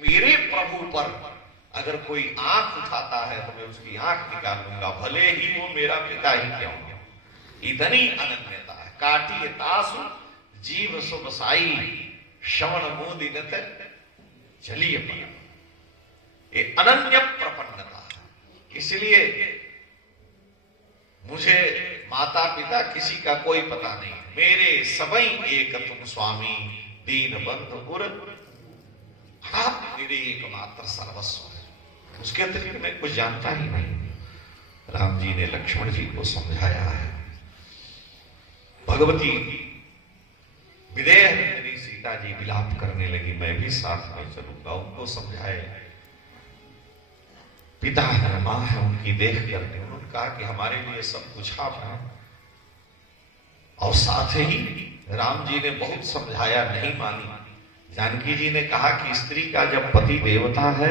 मेरे प्रभु पर अगर कोई आंख उठाता है तो मैं उसकी आंख निकाल लूंगा, भले ही वो मेरा पिता ही क्यों हो। इतनी अनन्यता है। काटिय तासु जीव सुख साई, श्रवण मोदिनत चलिए पर, ये अनन्य प्रपन्नता है। इसलिए मुझे माता पिता किसी का कोई पता नहीं, मेरे सबई एक तुम स्वामी, दीन बंधु उर, आप मेरे एकमात्र सर्वस्व है, उसके अतिरिक्त मैं कुछ जानता ही नहीं। राम जी ने लक्ष्मण जी को समझाया है। भगवती विदेह मेरी सीता जी विलाप करने लगी, मैं भी साथ में चलूंगा। उनको समझाए, पिता है मां है, उनकी देख करके उन्होंने कहा कि हमारे लिए सब कुछ आप हैं। और साथ ही राम जी ने बहुत समझाया, नहीं मानी। जानकी जी ने कहा कि स्त्री का जब पति देवता है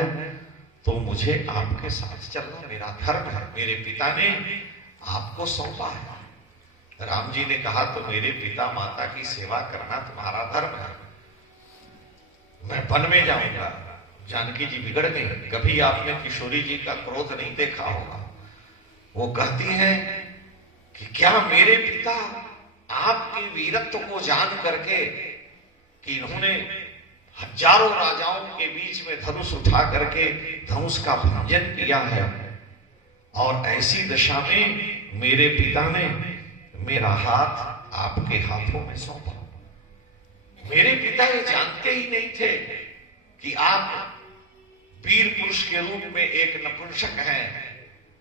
तो मुझे आपके साथ चलना मेरा धर्म है, मेरे पिता ने आपको सौंपा है। राम जी ने कहा तो मेरे पिता माता की सेवा करना तुम्हारा धर्म है, मैं वन में जाऊंगा। जानकी जी बिगड़ गई। कभी आपने किशोरी जी का क्रोध नहीं देखा होगा। वो कहती हैं कि क्या मेरे पिता आपके वीरत्व को जान करके कि इन्होंने हजारों राजाओं के बीच में धनुष उठा करके धनुष का भंजन किया है, और ऐसी दशा में मेरे पिता ने मेरा हाथ आपके हाथों में सौंपा। मेरे पिता ये जानते ही नहीं थे कि आप वीर पुरुष के रूप में एक नपुंसक हैं,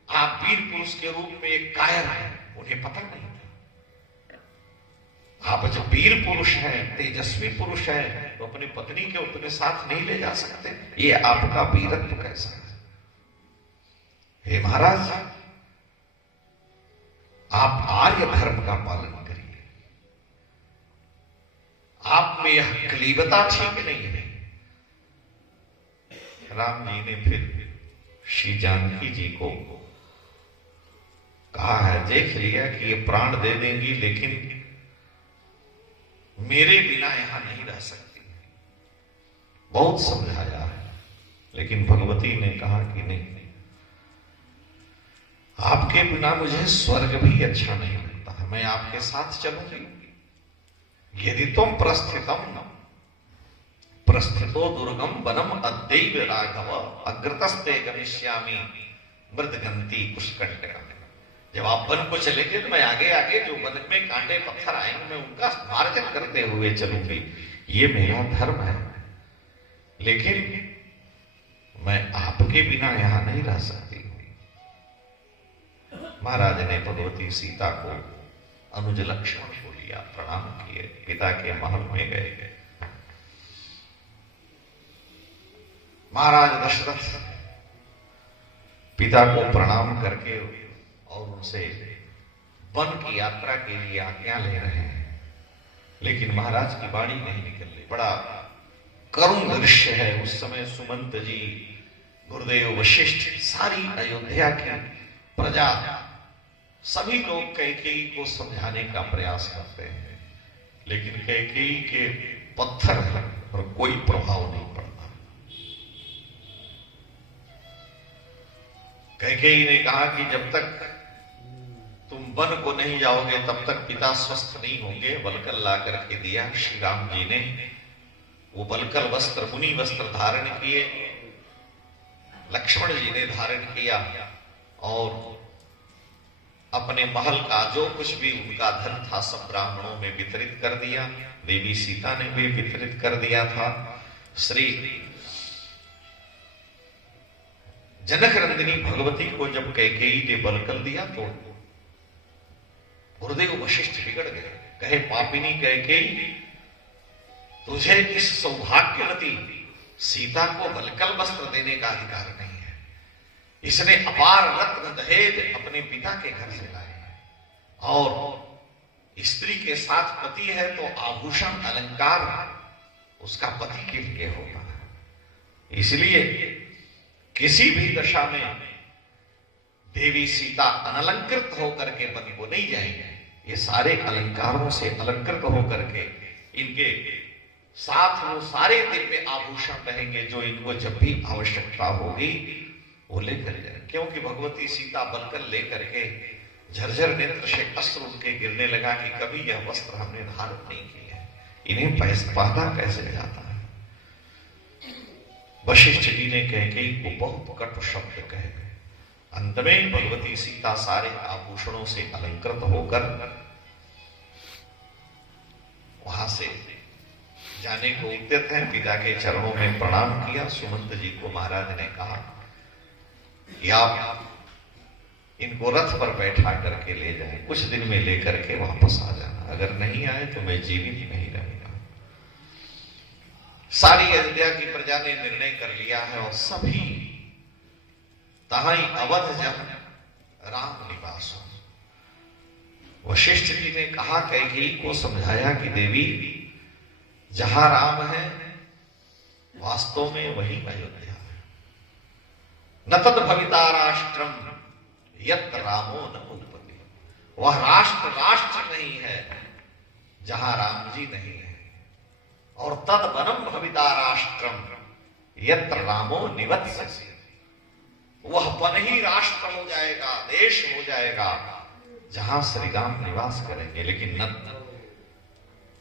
आप वीर पुरुष के रूप में एक कायर हैं, उन्हें पता नहीं था। आप जब वीर पुरुष हैं, तेजस्वी पुरुष हैं, तो अपनी पत्नी के अपने साथ नहीं ले जा सकते। ये आपका वीरत्व कैसा है? हे महाराज, आप आर्य धर्म का पालन करिए, आप में यह क्लीबता ठीक नहीं है। राम जी ने फिर श्री जानकी जी को कहा है, देख लिया कि ये प्राण दे देंगी लेकिन मेरे बिना यहां नहीं रह सकती। बहुत समझाया है, लेकिन भगवती ने कहा कि नहीं, आपके बिना मुझे स्वर्ग भी अच्छा नहीं लगता है, मैं आपके साथ चलूंगी। यदि तुम प्रस्थितो दुर्गम वनम अद्दैव राघव, अग्रतस्ते गमिष्यामि मृदगंती कुशकंटकम। जब आप वन को चलेंगे तो मैं आगे आगे जो वन में कांटे पत्थर आएंगे मैं उनका मार्जन करते हुए चलूंगी, ये मेरा धर्म है। लेकिन मैं आपके बिना यहां नहीं रह सकती। महाराज ने भगवती सीता को अनुज लक्ष्मण को लिया, प्रणाम किए, पिता के महल में गए। महाराज दशरथ पिता को प्रणाम करके और उनसे वन की यात्रा के लिए आज्ञा ले रहे हैं, लेकिन महाराज की वाणी नहीं निकल रही। बड़ा करुण दृश्य है। उस समय सुमंत जी, गुरुदेव वशिष्ठ, सारी अयोध्या की प्रजा, सभी लोग कैकेयी को समझाने का प्रयास करते हैं, लेकिन कैकेयी के पत्थर पर कोई प्रभाव नहीं पड़ता। कैकेयी ने कहा कि जब तक तुम वन को नहीं जाओगे तब तक पिता स्वस्थ नहीं होंगे। वलकल ला करके दिया श्री राम जी ने। वो वलकल वस्त्र, मुनि वस्त्र धारण किए, लक्ष्मण जी ने धारण किया और अपने महल का जो कुछ भी उनका धन था सब ब्राह्मणों में वितरित कर दिया। देवी सीता ने भी वितरित कर दिया था। श्री जनक नंदिनी भगवती को जब कैकेयी ने वलकल दिया तो गुरुदेव वशिष्ठ बिगड़ गए। कहे, पापिनी कैकेयी, तुझे इस सौभाग्यवती सीता को वलकल वस्त्र देने का अधिकार नहीं है। इसने अपार रत्न दहेज अपने पिता के घर से लाए हैं, और स्त्री के साथ पति है तो आभूषण अलंकार उसका पति के लिए होता है। इसलिए किसी भी दशा में देवी सीता अनलंकृत होकर के वन को नहीं जाएंगे। ये सारे अलंकारों से अलंकृत होकर के इनके साथ वो सारे दिव्य आभूषण रहेंगे जो इनको जब भी आवश्यकता होगी वो लेकर जाए। क्योंकि भगवती सीता बलकर लेकर के झरझर नेत्र से अश्रु उनके गिरने लगा कि कभी यह वस्त्र हमने धारण नहीं किया है, इन्हें पहना कैसे जाता है। वशिष्ठ जी ने कैकेयी को बहुत कटु शब्द कहे। अंत में भगवती सीता सारे आभूषणों से अलंकृत होकर वहां से जाने को उद्यत है। पिता के चरणों में प्रणाम किया। सुमंत जी को महाराज ने कहा कि आप इनको रथ पर बैठा करके ले जाएं, कुछ दिन में लेकर के वापस आ जाना, अगर नहीं आए तो मैं जीवित नहीं रहूंगा। सारी अयोध्या की प्रजा ने निर्णय कर लिया है और सभी तहाई अवध जहाँ राम निवास हो। वशिष्ठ जी ने कहा, कैकेयी को समझाया कि देवी जहां राम है वास्तव में वही अयोध्या है। न तद भविता राष्ट्रम यत् रामो न उत्पत्ति। वह राष्ट्र राष्ट्र नहीं है जहां राम जी नहीं है। और तद वनम भविता राष्ट्रम यत्र रामो निवत्स्यति। वह वन ही राष्ट्र हो जाएगा, देश हो जाएगा जहां श्री राम निवास करेंगे। लेकिन न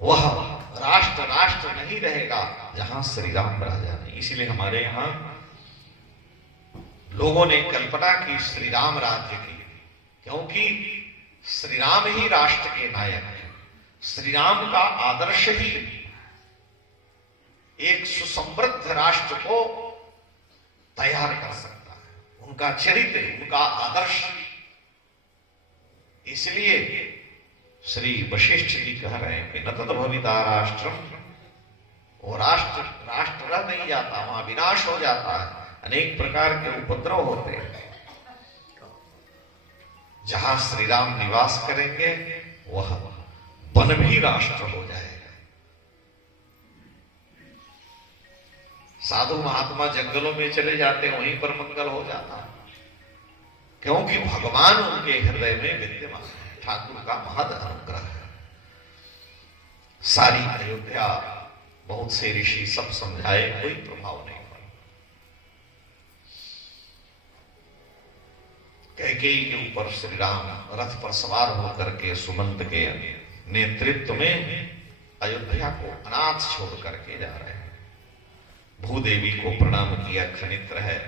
वह राष्ट्र राष्ट्र नहीं रहेगा जहां श्री राम राजा नहीं। इसीलिए हमारे यहां लोगों ने कल्पना की श्री राम राज्य की, क्योंकि श्री राम ही राष्ट्र के नायक हैं। श्री राम का आदर्श ही एक सुसमृद्ध राष्ट्र को तैयार कर सकता है, उनका चरित्र, उनका आदर्श। इसलिए श्री वशिष्ठ जी कह रहे हैं कि न तद भविता राष्ट्रम, वो राष्ट्र राष्ट्र रह नहीं जाता, वहां विनाश हो जाता है, अनेक प्रकार के उपद्रव होते हैं। जहां श्री राम निवास करेंगे वह वन भी राष्ट्र हो जाएगा। साधु महात्मा जंगलों में चले जाते हैं, वहीं पर मंगल हो जाता है, क्योंकि भगवान उनके हृदय में विद्यमान है। ठाकुर का महद अनुग्रह है। सारी अयोध्या बहुत से ऋषि सब समझाए, कोई प्रभाव नहीं पड़ा। कैकेयी के ऊपर श्री राम रथ पर सवार होकर के सुमंत के नेतृत्व में अयोध्या को अनाथ छोड़ करके जा रहे हैं। भूदेवी को प्रणाम किया, खनित्र है,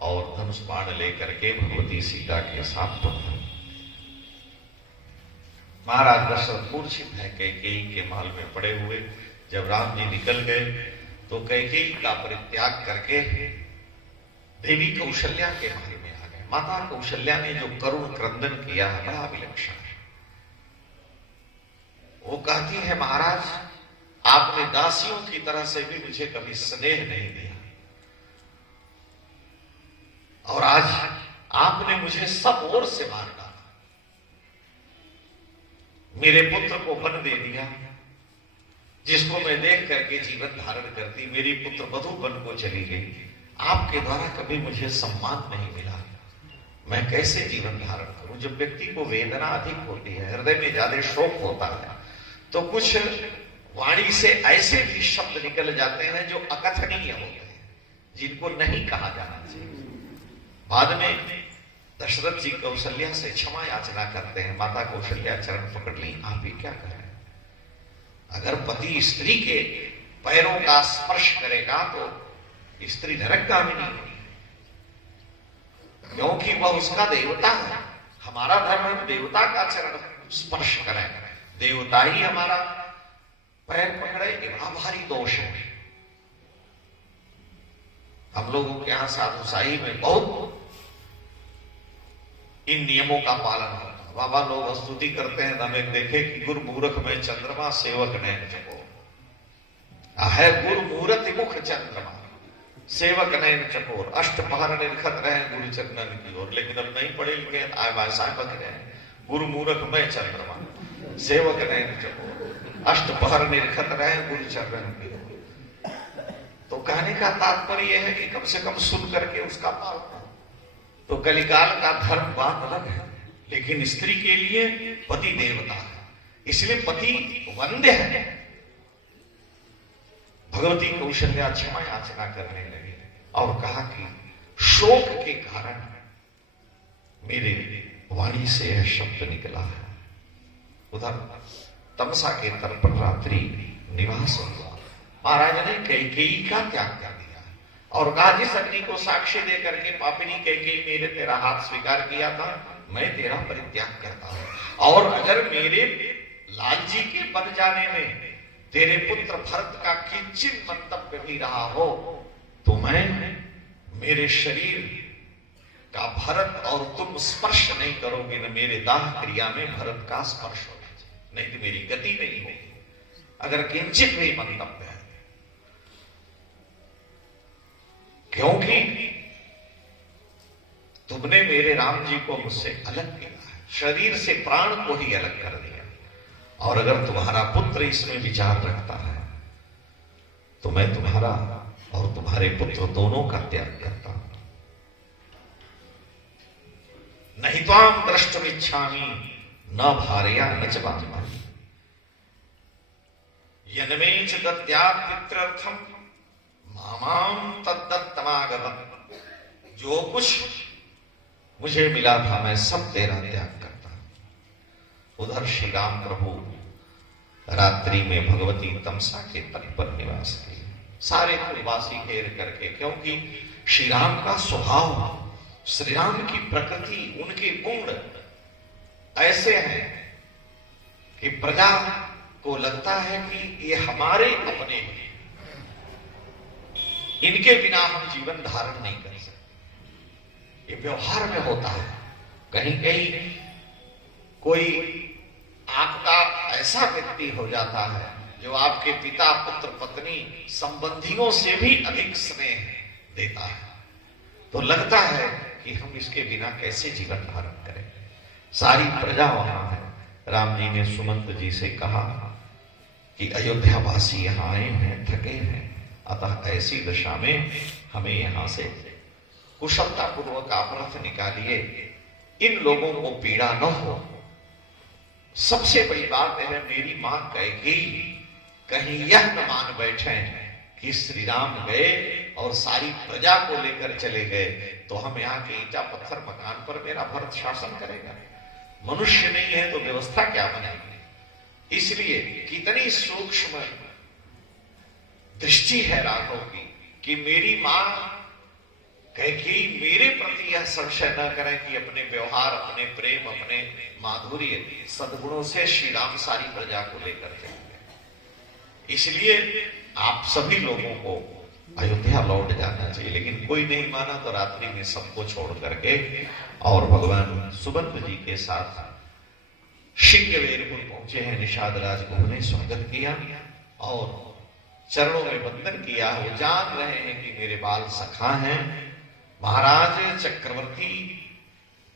और धनुष बाण लेकर के भगवती सीता के साथ पहुंचे। महाराज दशरथ मूर्छित है कैकेयी के महल में पड़े हुए। जब राम जी निकल गए तो कैकेयी का परित्याग करके देवी कौशल्या के महल में आ गए। माता कौशल्या ने जो करुण क्रंदन किया है बड़ा विलक्षण है। वो कहती है, महाराज आपने दासियों की तरह से भी मुझे कभी स्नेह नहीं दिया, और आज आपने मुझे सब ओर से मार डाला। मेरे पुत्र को वन दे दिया, जिसको मैं देख करके जीवन धारण करती। मेरी पुत्र वधु वन को चली गई। आपके द्वारा कभी मुझे सम्मान नहीं मिला, मैं कैसे जीवन धारण करूं। जब व्यक्ति को वेदना अधिक होती है, हृदय में ज्यादा शोक होता है, तो कुछ वाणी से ऐसे भी शब्द निकल जाते हैं जो अकथनीय होते हैं, जिनको नहीं कहा जाना चाहिए। बाद में दशरथ जी कौशल्या से क्षमा याचना करते हैं। माता कौशल्या चरण पकड़ ली, आप ही क्या करें। अगर पति स्त्री के पैरों का स्पर्श करेगा तो स्त्री नरकगामिनी होगी, क्योंकि वह उसका देवता है। हमारा धर्म देवता का चरण स्पर्श करें, देवता ही हमारा पैर पकड़े, ये बड़ा भारी दोष है। हम लोगों के यहां साधुशाही में बहुत इन नियमों का पालन होता है। बाबा लोग स्तुति करते हैं, हमें देखे कि गुरु मूर्ख में चंद्रमा सेवक नैन चकोर है। गुरु मूर्ति मुख चंद्रमा सेवक नैन चकोर, अष्टपहर निरखत रहे गुरु चरणन की ओर। लेकिन अब नहीं पढ़े लिखे आए बासाएं बक रहे हैं। गुरु मूर्ख में चंद्रमा सेवक नैन चकोर, अष्टपहर निरखत रहे गुरु चरण की ओर। तो कहने का तात्पर्य यह है कि कम से कम सुन करके उसका पालन। तो कलिकाल का धर्म बात अलग है, लेकिन स्त्री के लिए पति देवता है, इसलिए पति वंद्य है। भगवती कौशल्या क्षमा याचना करने लगे और कहा कि शोक के कारण मेरे वाणी से यह शब्द निकला है। उधर तमसा के तट पर रात्रि निवास हुआ। महाराज ने कैकेयी का त्याग कर दिया और कहा, जिस अग्नि को साक्षी दे करके पापिनी कैकेयी मेरे तेरा हाथ स्वीकार किया था, मैं तेरा परित्याग करता हूं। और अगर मेरे लाल जी के बन जाने में तेरे पुत्र भरत का किंचित मंतव्य भी रहा हो तो मैं मेरे शरीर का भरत और तुम स्पर्श नहीं करोगे, न मेरे दाह क्रिया में भरत का स्पर्श होना चाहिए, नहीं तो मेरी गति नहीं होगी। अगर किंचित भी मंतव्य है, क्योंकि तुमने मेरे राम जी को मुझसे अलग किया है, शरीर से प्राण को ही अलग कर दिया। और अगर तुम्हारा पुत्र इसमें विचार रखता है तो मैं तुम्हारा और तुम्हारे पुत्र दोनों का त्याग करता हूं। नहीं त्वाम द्रष्टुमिच्छामि न भार्या न च बांधवा यन्मे च दद्यात् पितृर्थम मामां तद्दत्तमागतम्। जो कुछ मुझे मिला था मैं सब तेरा त्याग करता हूं। उधर श्री राम प्रभु रात्रि में भगवती तमसा के तट पर निवास किए, सारे कुलवासी घेर करके, क्योंकि श्री राम का स्वभाव, श्री राम की प्रकृति, उनके गुण ऐसे हैं कि प्रजा को लगता है कि ये हमारे अपने हैं, इनके बिना हम जीवन धारण नहीं कर सकते। ये व्यवहार में होता है। कहीं कहीं कोई आपका ऐसा व्यक्ति हो जाता है जो आपके पिता, पुत्र, पत्नी, संबंधियों से भी अधिक स्नेह देता है, तो लगता है कि हम इसके बिना कैसे जीवन धारण करें। सारी प्रजा वहां है। राम जी ने सुमंत जी से कहा कि अयोध्यावासी यहां आए हैं, थके हैं, अतः ऐसी दशा में हमें यहां से कुशलता पूर्वक आप रथ निकालिए, इन लोगों को पीड़ा न हो। सबसे बड़ी बात है, मेरी मां कैकेयी कहीं यह न मान बैठे कि श्री राम गए और सारी प्रजा को लेकर चले गए तो हम यहाँ के ईंटा पत्थर मकान पर मेरा भरत शासन करेगा। मनुष्य नहीं है तो व्यवस्था क्या बनाएगी। इसलिए कितनी सूक्ष्म दृष्टि है राघव की कि मेरी मां कैकेयी मेरे प्रति यह संशय न करें कि अपने व्यवहार, अपने प्रेम, अपने माधुर्य, सद्गुणों से श्री राम सारी प्रजा को लेकर चलेंगे। इसलिए आप सभी लोगों को अयोध्या लौट जाना चाहिए। लेकिन कोई नहीं माना तो रात्रि में सबको छोड़ करके और भगवान सुबंत जी के साथ सिंहवेरपुर पहुंचे हैं। निषाद राज गुह ने स्वागत किया और चरणों में वंदन किया। वो जान रहे हैं कि मेरे बाल सखा हैं। महाराज चक्रवर्ती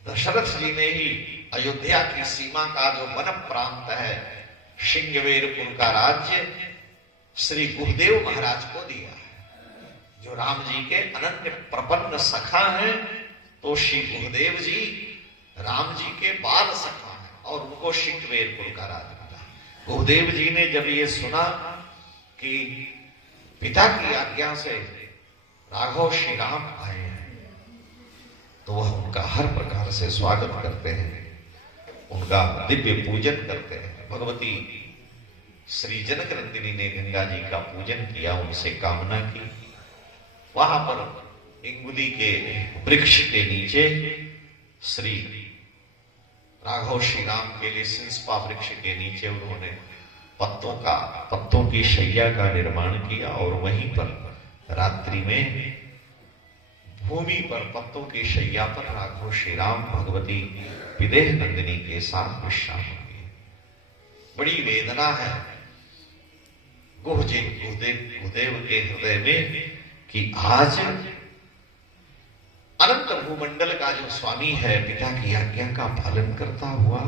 दशरथ जी ने ही अयोध्या की सीमा का जो वन प्रांत है, सिंहवेरपुर का राज्य श्री गुहदेव महाराज को दिया है। जो राम जी के अनन्य प्रपन्न सखा हैं, तो श्री गुहदेव जी राम जी के बाल सखा हैं और उनको सिंहवेरपुर का राज्य मिला। गुहदेव जी ने जब ये सुना कि पिता की आज्ञा से राघव श्री राम आए हैं, तो वह उनका हर प्रकार से स्वागत करते हैं, उनका दिव्य पूजन करते हैं। भगवती श्री जनक नंदिनी ने गंगा जी का पूजन किया, उनसे कामना की। वहां पर इंगुली के वृक्ष के नीचे श्री राघव श्री राम के लिए सिंसपा वृक्ष के नीचे उन्होंने पत्तों की शैया का निर्माण किया और वहीं पर रात्रि में भूमि पर पत्तों की शैया पर राघव श्री राम भगवती विदेह नंदिनी के साथ विश्राम किए। बड़ी वेदना है गुहदेव के हृदय में कि आज अनंत भूमंडल का जो स्वामी है, पिता की आज्ञा का पालन करता हुआ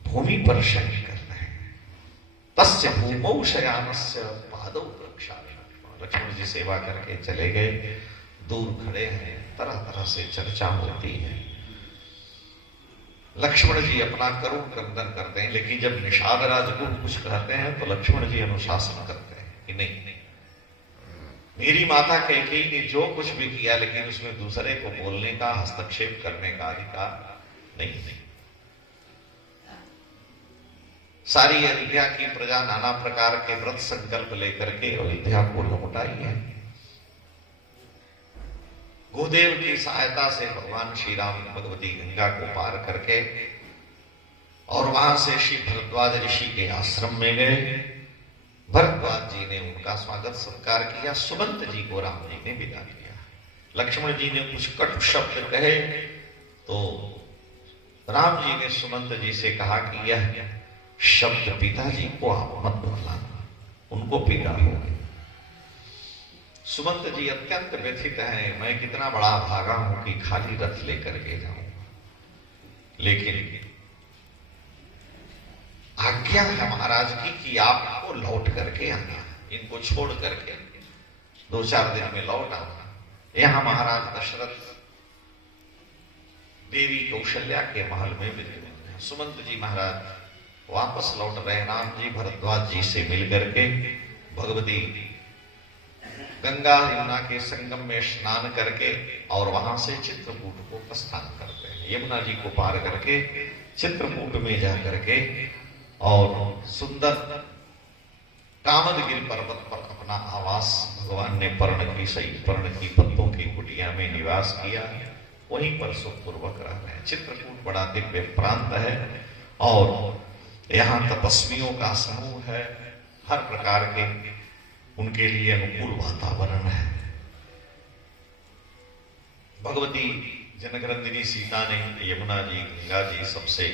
भूमि पर शयन कर रहे हैं। तस्य भूमौ शयानस्य पादौ प्रक्षालनम्। लक्ष्मण जी सेवा करके चले गए, दूर खड़े हैं, तरह तरह से चर्चा होती है। लक्ष्मण जी अपना करुण क्रंदन करते हैं, लेकिन जब निषाद राज कुछ कहते हैं तो लक्ष्मण जी अनुशासन करते हैं। कि नहीं, मेरी माता कैकेयी ने जो कुछ भी किया लेकिन उसमें दूसरे को बोलने का, हस्तक्षेप करने का अधिकार नहीं। सारी अयोध्या की प्रजा नाना प्रकार के व्रत संकल्प लेकर के अयोध्या को लौट आई है। गोदेव की सहायता से भगवान श्री राम भगवती गंगा को पार करके और वहां से श्री भरद्वाज ऋषि के आश्रम में गए। भरद्वाज जी ने उनका स्वागत सत्कार किया। सुमंत जी को राम जी ने विदा किया। लक्ष्मण जी ने कुछ कटु शब्द कहे तो राम जी ने सुमंत जी से कहा कि यह शब्द पिताजी को आप मत बतलाना, उनको पीड़ा होगी। सुमंत जी अत्यंत व्यथित हैं, मैं कितना बड़ा भागा हूं कि खाली रथ लेकर के जाऊंगा, लेकिन आज्ञा है महाराज की कि आपको लौट करके आना, इनको छोड़ करके 2-4 दिन में लौट आना। यहां महाराज दशरथ देवी कौशल्या के महल में विद्यमान है। सुमंत जी महाराज वापस लौट रहे। राम जी भरद्वाज जी से मिल करके भगवती गंगा यमुना के संगम में स्नान करके और वहां से चित्रकूट को प्रस्थान करते हैं। यमुना जी को पार करके चित्रकूट में जा करके और सुंदर कामदगिरि पर्वत पर अपना आवास भगवान ने पर्ण की पत्तों की कुटिया में निवास किया। वहीं पर सुखपूर्वक रह रहे हैं। चित्रकूट बड़ा दिव्य प्रांत है और यहाँ तपस्वियों का समूह है। हर प्रकार के उनके लिए अनुकूल वातावरण है। भगवती जनकनंदिनी सीता ने यमुना जी, गंगा जी सबसे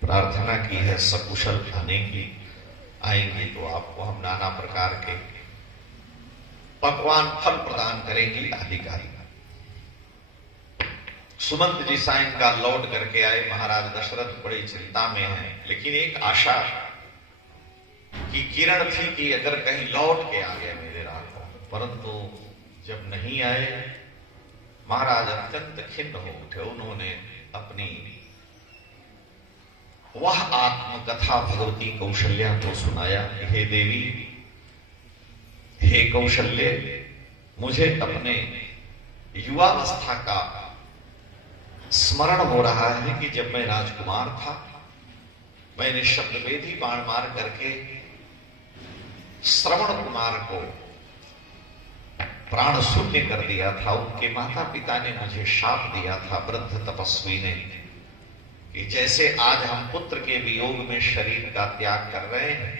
प्रार्थना की है सकुशल आने की। आएंगे तो आपको हम नाना प्रकार के पकवान फल प्रदान करेंगे आदि। सुमंत जी सायंकाल लौट करके आए। महाराज दशरथ बड़ी चिंता में हैं, लेकिन एक आशा की किरण थी कि अगर कहीं लौट के आ गए मेरे राघव, परंतु जब नहीं आए महाराज अत्यंत खिन्न हो उठे। उन्होंने अपनी वह आत्मकथा भगवती कौशल्या को सुनाया। हे देवी, हे कौशल्य, मुझे अपने युवावस्था का स्मरण हो रहा है कि जब मैं राजकुमार था मैंने शब्द वेदी बाण मार करके श्रवण कुमार को प्राण शून्य कर दिया था। उनके माता पिता ने मुझे शाप दिया था, वृद्ध तपस्वी ने, कि जैसे आज हम पुत्र के वियोग में शरीर का त्याग कर रहे हैं,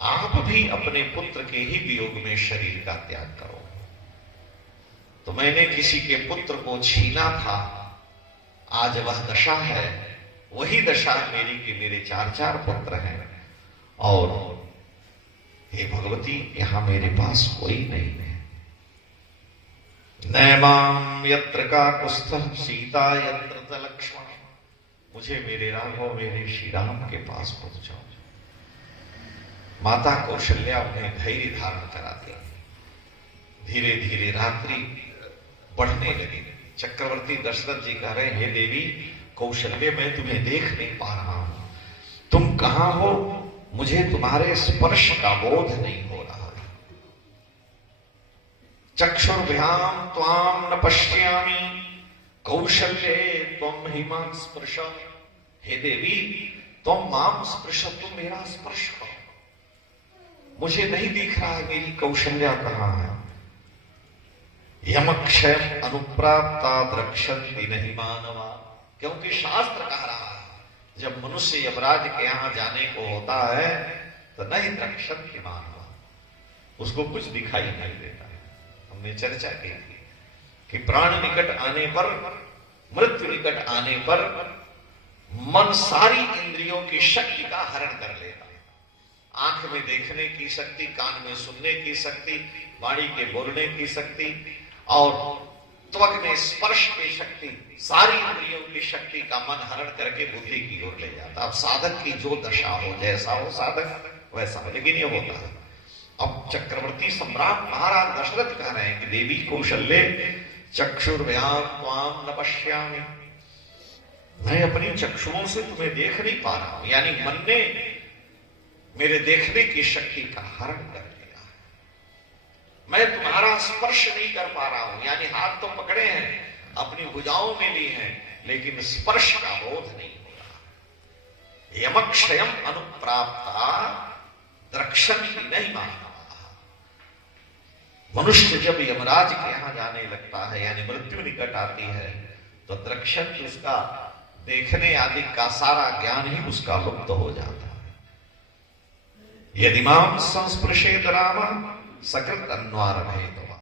आप भी अपने पुत्र के ही वियोग में शरीर का त्याग करो। तो मैंने किसी के पुत्र को छीना था, आज वह दशा है। वही दशा मेरी कि मेरे 4 पुत्र हैं और हे भगवती यहां मेरे पास कोई नहीं है। नैमाम यत्र का कुस्थः सीता यत्र च लक्ष्मण, मुझे मेरे राघव मेरे श्री राम के पास पहुंचाओ। माता कौशल्या उन्हें धैर्य धारण कराती। धीरे धीरे रात्रि बढ़ने लगी। चक्रवर्ती दशरथ जी कह रहे, हे देवी कौशल्य, मैं तुम्हें देख नहीं पा रहा हूं, तुम कहां हो, मुझे तुम्हारे स्पर्श का बोध नहीं हो रहा है। चक्षुर्भ्याम त्वाम न पश्यामि कौशल्ये त्वम हि मां स्पृश। हे देवी तुम मां स्पृश, तुम मेरा स्पर्श करो। मुझे नहीं दिख रहा है मेरी कौशल्या कहां है। यमक्षय अनुप्राप्ता द्रक्षन्ति नहीं मानवा, क्योंकि शास्त्र कह रहा है जब मनुष्य यमराज के यहां जाने को होता है तो नहीं द्रक्षन्ति मानवा, उसको कुछ दिखाई नहीं देता है। हमने चर्चा की थी कि प्राण निकट आने पर, मृत्यु निकट आने पर मन सारी इंद्रियों की शक्ति का हरण कर लेता है। आंख में देखने की शक्ति, कान में सुनने की शक्ति, वाणी के बोलने की शक्ति और त्वक में स्पर्श की शक्ति, सारी इंद्रियों की शक्ति का मन हरण करके बुद्धि की ओर ले जाता। अब साधक की जो दशा हो, जैसा हो साधक वैसा हो, लेकिन ये होता है। अब चक्रवर्ती सम्राट महाराज दशरथ कह रहे हैं कि देवी कौशल्य चक्षुर्व्याम त्वाम न पश्यामि, मैं अपनी चक्षुओं से तुम्हें देख नहीं पा रहा हूं। यानी मन ने मेरे देखने की शक्ति का हरण कर लिया है। मैं तुम्हारा स्पर्श नहीं कर पा रहा हूं, यानी हाथ तो पकड़े हैं, अपनी भुजाओं में ली हैं, लेकिन स्पर्श का बोध नहीं हो रहा। यमक्षयम अनुप्राप्ता द्रक्षण की नहीं माना। मनुष्य जब यमराज के यहां जाने लगता है, यानी मृत्यु निकट आती है, तो द्रक्षण उसका देखने आदि का सारा ज्ञान ही उसका लुप्त हो जाता है। यदि माम संस्पृशेत राम सकृत अन्वार भेद,